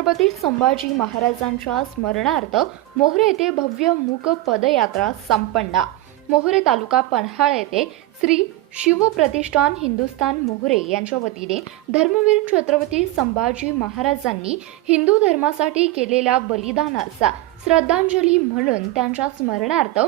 छत्रपती संभाजी महाराजांच्या स्मरणार्थ मोहोरे येथे भव्य मूक पदयात्रा संपन्न। मोहोरे तालुका पन्हाळ येथे श्री शिवप्रतिष्ठान हिंदुस्थान मोहोरे यांच्या वतीने धर्मवीर छत्रपती संभाजी महाराजांनी हिंदू धर्मासाठी केलेल्या बलिदानास श्रद्धांजली म्हणून त्यांच्या स्मरणार्थ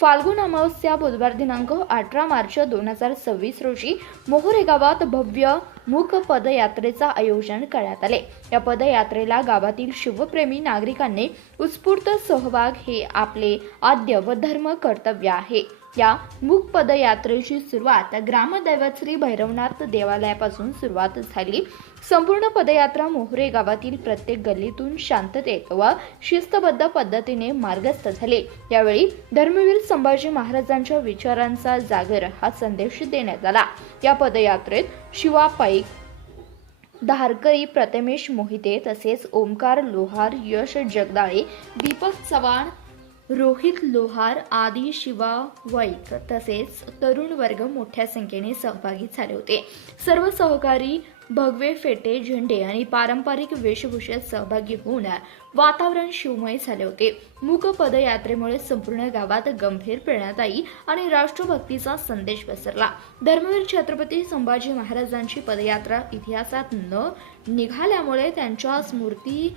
फाल्गुन अमावस्या बुधवार दिनांक 18 मार्च 2026 रोजी मोहोरे गावात भव्य मूक पदयात्रेचा आयोजन करण्यात आले। या पदयात्रेला गावातील शिवप्रेमी नागरिकांनी उत्स्फूर्त सहभाग हे आपले आद्य व धर्म कर्तव्य आहे। या मूक पदयात्रेची सुरुवात ग्रामदैवत श्री भैरवनाथ देवालयापासून सुरुवात झाली। संपूर्ण पदयात्रा मोहोरे गावातील प्रत्येक गल्लीतून शांततेत व शिस्तबद्ध पद्धतीने मार्गस्थ झाली। यावेळी धर्मवीर संभाजी महाराजांच्या विचारांचा जागर हा संदेश देण्यात आला। या पदयात्रेत शिवा पाईक, धारकरी प्रथमेश मोहिते तसेच ओमकार लोहार, यश जगदाळे, दीपक चव्हाण, रोहित लोहार आदी शिवा वाईक तसेच तरुण वर्ग मोठ्या संख्येने सहभागी झाले होते। सर्व सहकारी भगवे फेटे, झेंडे आणि पारंपरिक वेशभूषेत सहभागी होऊन वातावरण शिवमय झाले होते। मूक पदयात्रेमुळे संपूर्ण गावात गंभीर प्रेरणादायी आणि राष्ट्रभक्तीचा संदेश पसरला। धर्मवीर छत्रपती संभाजी महाराजांची पदयात्रा इतिहासात न निघाल्यामुळे त्यांच्या स्मृती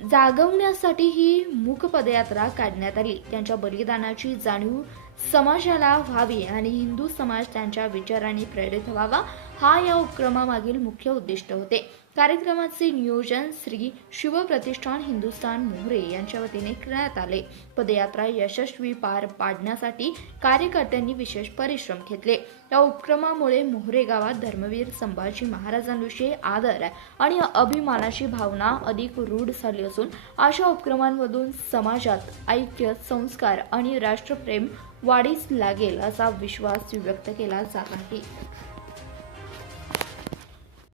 जागवण्यासाठी ही मूक पदयात्रा काढण्यात आली। त्यांच्या बलिदानाची जाणीव समाजाला व्हावी आणि हिंदू समाज त्यांच्या विचारांनी प्रेरित व्हावा हा या उपक्रमामागील मुख्य उद्दिष्ट होते। कार्यक्रमाचे नियोजन श्री शिवप्रतिष्ठान हिंदुस्थान मोहोरे यांच्या वतीने करण्यात आले। पदयात्रा यशस्वी पार पाडण्यासाठी कार्यकर्त्यांनी विशेष परिश्रम घेतले। या उपक्रमामुळे मोहोरे गावात धर्मवीर संभाजी महाराजांविषयी आदर आणि अभिमानाची भावना अधिक रूढ झाली असून अशा उपक्रमांमधून समाजात ऐक्य, संस्कार आणि राष्ट्रप्रेम वाढीस लागेल असा विश्वास व्यक्त केला जात आहे।